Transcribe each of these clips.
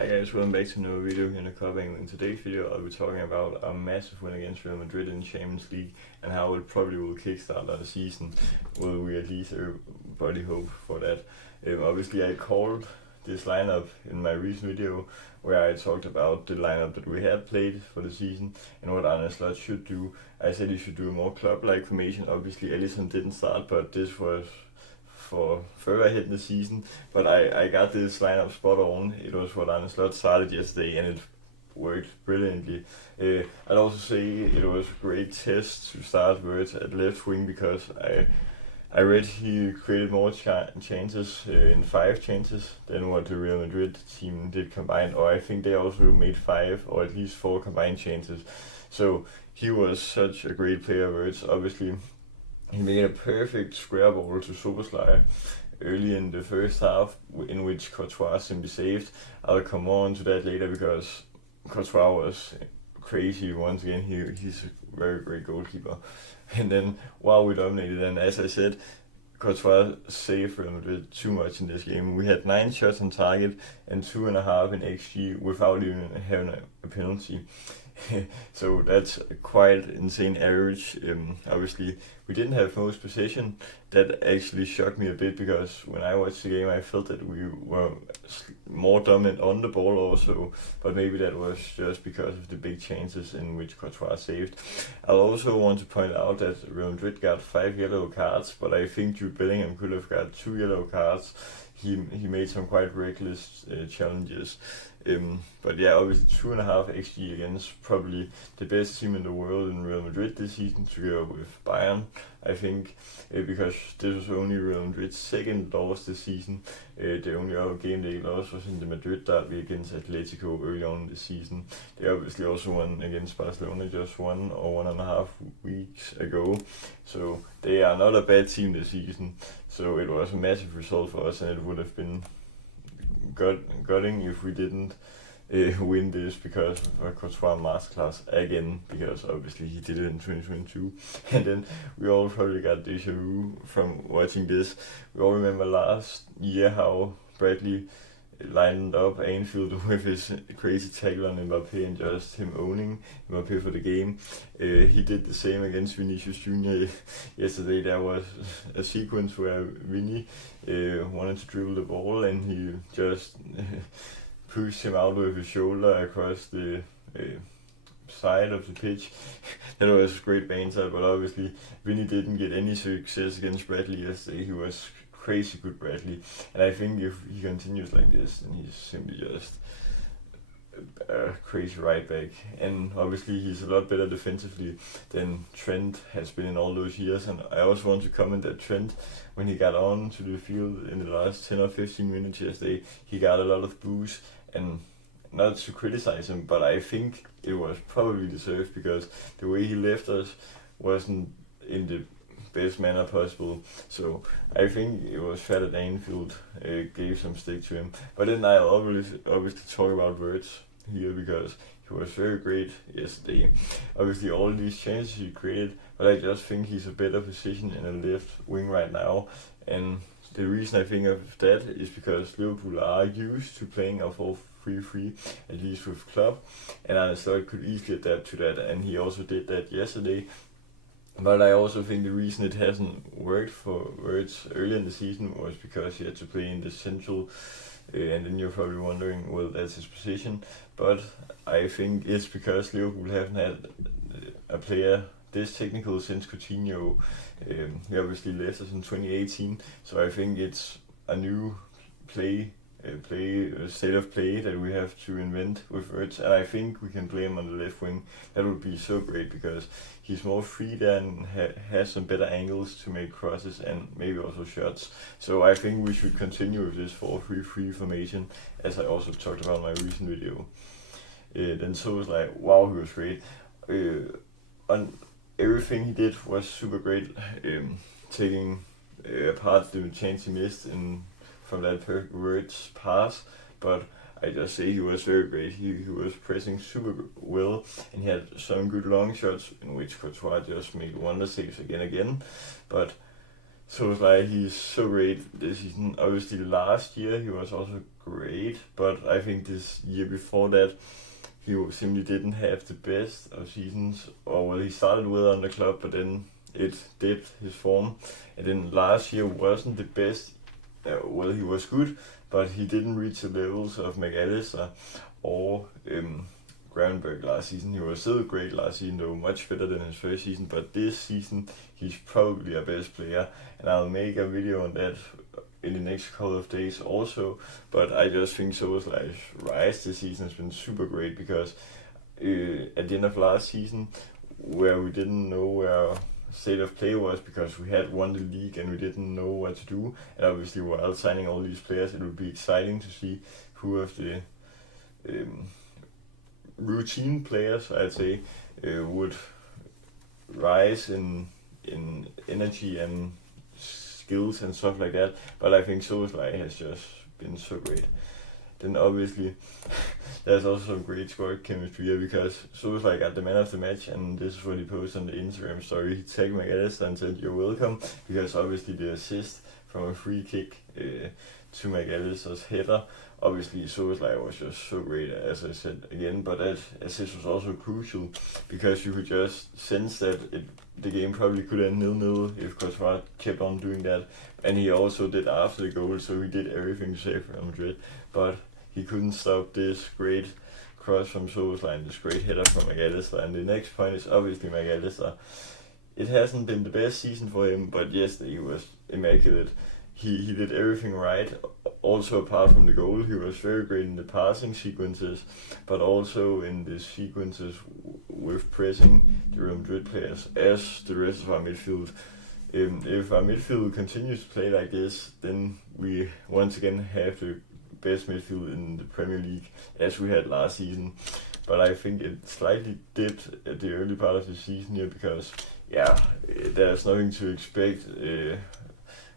Hi guys, welcome back to another video here in the Cup angle. In today's video I'll be talking about a massive win against Real Madrid in the Champions League and how it probably will kickstart the season. Will we at least everybody hope for that? Obviously I called this lineup in my recent video where I talked about the lineup that we had played for the season and what Arne Slot should do. I said he should do a more club-like formation. Obviously Alisson didn't start, but this was for further ahead in the season, but I got this lineup spot on. It was what Arne Slot started yesterday and it worked brilliantly. I'd also say it was a great test to start Wirtz at left wing because I read he created more chances in 5 chances than what the Real Madrid team did combined, or I think they also made 5 or at least 4 combined chances. So he was such a great player, Wirtz. Obviously he made a perfect square ball to Soboslai early in the first half, in which Courtois simply saved. I'll come on to that later because Courtois was crazy once again. He's a very great goalkeeper. And then while we dominated, and as I said, Courtois saved Real Madrid too much in this game. We had 9 shots on target and 2.5 in XG without even having a penalty. So that's quite insane average. Obviously we didn't have most possession. That actually shocked me a bit because when I watched the game I felt that we were more dominant on the ball also, but maybe that was just because of the big chances in which Courtois saved. I also want to point out that Real Madrid got 5 yellow cards, but I think Jude Bellingham could have got 2 yellow cards. He made some quite reckless challenges. But yeah, obviously 2.5 XG against probably the best team in the world in Real Madrid this season, together with Bayern, I think, because this was only Real Madrid's second loss this season. The only other game they lost was in the Madrid derby against Atletico early on in the season. They obviously also won against Barcelona just 1.5 weeks ago, so they are not a bad team this season. So it was a massive result for us, and it would have been gutting if we didn't win this because of a Courtois masterclass again, because obviously he did it in 2022. And then we all probably got deja vu from watching this. We all remember last year how Bradley lined up Anfield with his crazy tackle on Mbappe and just him owning Mbappe for the game. He did the same against Vinicius Jr. yesterday. There was a sequence where Vinny wanted to dribble the ball and he just pushed him out with his shoulder across the side of the pitch. That was great banter, but obviously Vinny didn't get any success against Bradley yesterday. He was crazy good, Bradley, and I think if he continues like this, then he's simply just a crazy right back. And obviously he's a lot better defensively than Trent has been in all those years. And I also want to comment that Trent, when he got on to the field in the last 10 or 15 minutes yesterday, he got a lot of boost. And not to criticize him, but I think it was probably deserved because the way he left us wasn't in the best manner possible. So I think it was fair that Anfield gave some stick to him. But then I obviously talk about Wirtz here because he was very great yesterday. Obviously all these chances he created, but I just think he's a better position in a left wing right now. And the reason I think of that is because Liverpool are used to playing a 4-3-3, at least with Klopp, and Arne Slot could easily adapt to that, and he also did that yesterday. But I also think the reason it hasn't worked for Wirtz early in the season was because he had to play in the central, and then you're probably wondering, well, that's his position. But I think it's because Liverpool haven't had a player this technical since Coutinho. He obviously left us in 2018, so I think it's a new state of play that we have to invent with Wirtz, and I think we can play him on the left wing. That would be so great because he's more free there and has some better angles to make crosses and maybe also shots. So I think we should continue with this 4-3-3 formation, as I also talked about in my recent video. Then so was like, wow, he was great. On everything he did was super great. Taking apart the chance he missed from that perfect Wirtz pass, but I just say he was very great. He was pressing super well, and he had some good long shots in which Courtois just made wonder saves again. But So it's like he's so great this season. Obviously, last year he was also great, but I think this year before that simply didn't have the best of seasons. Or well, he started well on the club, but then it dipped his form. And then last year wasn't the best. Well, he was good, but he didn't reach the levels of McAllister or Gravenberg last season. He was still great last season, though much better than his first season. But this season, he's probably our best player, and I'll make a video on that in the next couple of days also. But I just think Soboslai's rise this season has been super great because at the end of last season, where we didn't know where our state of play was because we had won the league and we didn't know what to do, and obviously while signing all these players, it would be exciting to see who of the routine players, I'd say, would rise in energy and skills and stuff like that. But I think Soboslai has just been so great. Then obviously there's also some great squad chemistry here because Soboslai got the man of the match, and this is what he posted on the Instagram story. He tagged McAllister and said, "You're welcome," because obviously the assist from a free kick to McAllister's header. Obviously, Soboslai was just so great, as I said again, but that assist was also crucial because you could just sense that the game probably could end 0-0 if Courtois kept on doing that. And he also did after the goal, so he did everything to save Real Madrid. But he couldn't stop this great cross from Soboslai and this great header from McAllister. And the next point is obviously McAllister. It hasn't been the best season for him, but yesterday he was immaculate. He did everything right. Also, apart from the goal, he was very great in the passing sequences, but also in the sequences with pressing the Real Madrid players, as the rest of our midfield. If our midfield continues to play like this, then we once again have the best midfield in the Premier League, as we had last season. But I think it slightly dipped at the early part of the season here because, there's nothing to expect.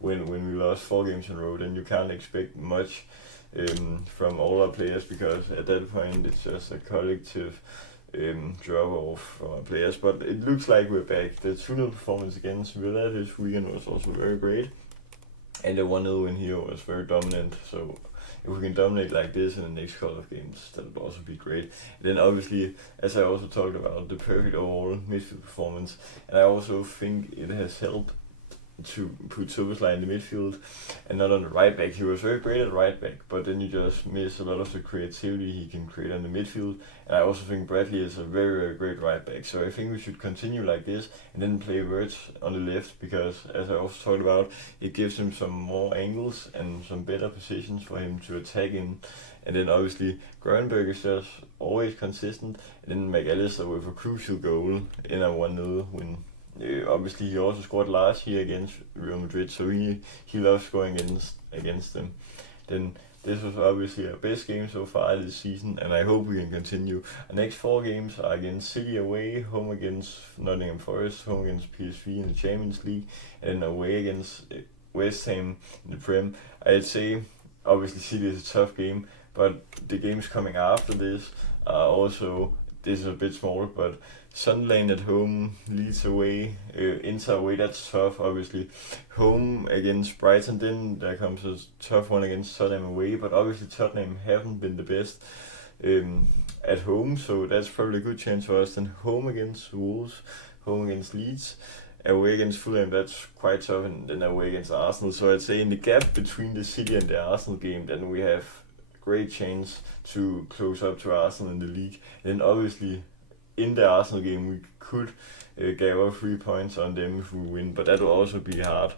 When we lost 4 games in a row, then you can't expect much from all our players because at that point it's just a collective drop off from our players. But it looks like we're back. The 2-0 performance against Villa this weekend was also very great, and the 1-0 win here was very dominant. So if we can dominate like this in the next couple of games, that would also be great. And then obviously, as I also talked about, the perfect overall midfield performance, and I also think it has helped to put Soboslai in the midfield and not on the right back. He was very great at right back, but then you just miss a lot of the creativity he can create on the midfield. And I also think Bradley is a very, very great right back. So I think we should continue like this and then play Wirtz on the left because, as I also talked about, it gives him some more angles and some better positions for him to attack in. And then obviously Gravenberg is just always consistent, and then McAllister with a crucial goal in a 1-0 win. Obviously, he also scored last year against Real Madrid, so he loves going against them. Then this was obviously our best game so far this season, and I hope we can continue. The next 4 games are against City away, home against Nottingham Forest, home against PSV in the Champions League, and away against West Ham in the Prem. I'd say obviously City is a tough game, but the games coming after this are also, this is a bit smaller, but Sunderland at home, Leeds away, Inter away, that's tough obviously. Home against Brighton, then there comes a tough one against Tottenham away, but obviously Tottenham haven't been the best at home, so that's probably a good chance for us. Then home against Wolves, home against Leeds, away against Fulham, that's quite tough, and then away against Arsenal. So I'd say in the gap between the City and the Arsenal game, then we have great chance to close up to Arsenal in the league. And then obviously in the Arsenal game we could gather 3 points on them if we win, but that will also be hard.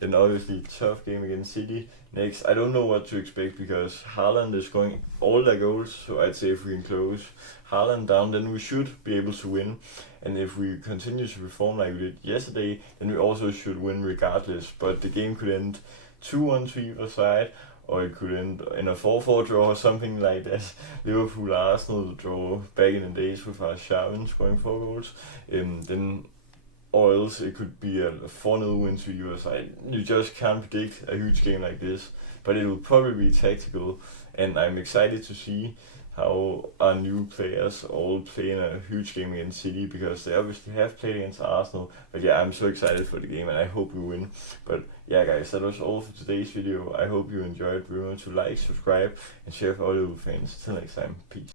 Then obviously tough game against City. Next, I don't know what to expect because Haaland is scoring all their goals, so I'd say if we can close Haaland down, then we should be able to win. And if we continue to perform like we did yesterday, then we also should win regardless. But the game could end 2-1 to either side, or it could end in a 4-4 draw or something like that. Liverpool Arsenal draw back in the days with Sharvin scoring 4 goals. Or else it could be a 4-0 win to your side. You just can't predict a huge game like this, but it will probably be tactical, and I'm excited to see how our new players all playing a huge game against City, because they obviously have played against Arsenal. But yeah, I'm so excited for the game and I hope we win. But yeah, guys, that was all for today's video. I hope you enjoyed. Remember to like, subscribe, and share with all your fans. Till next time, peace.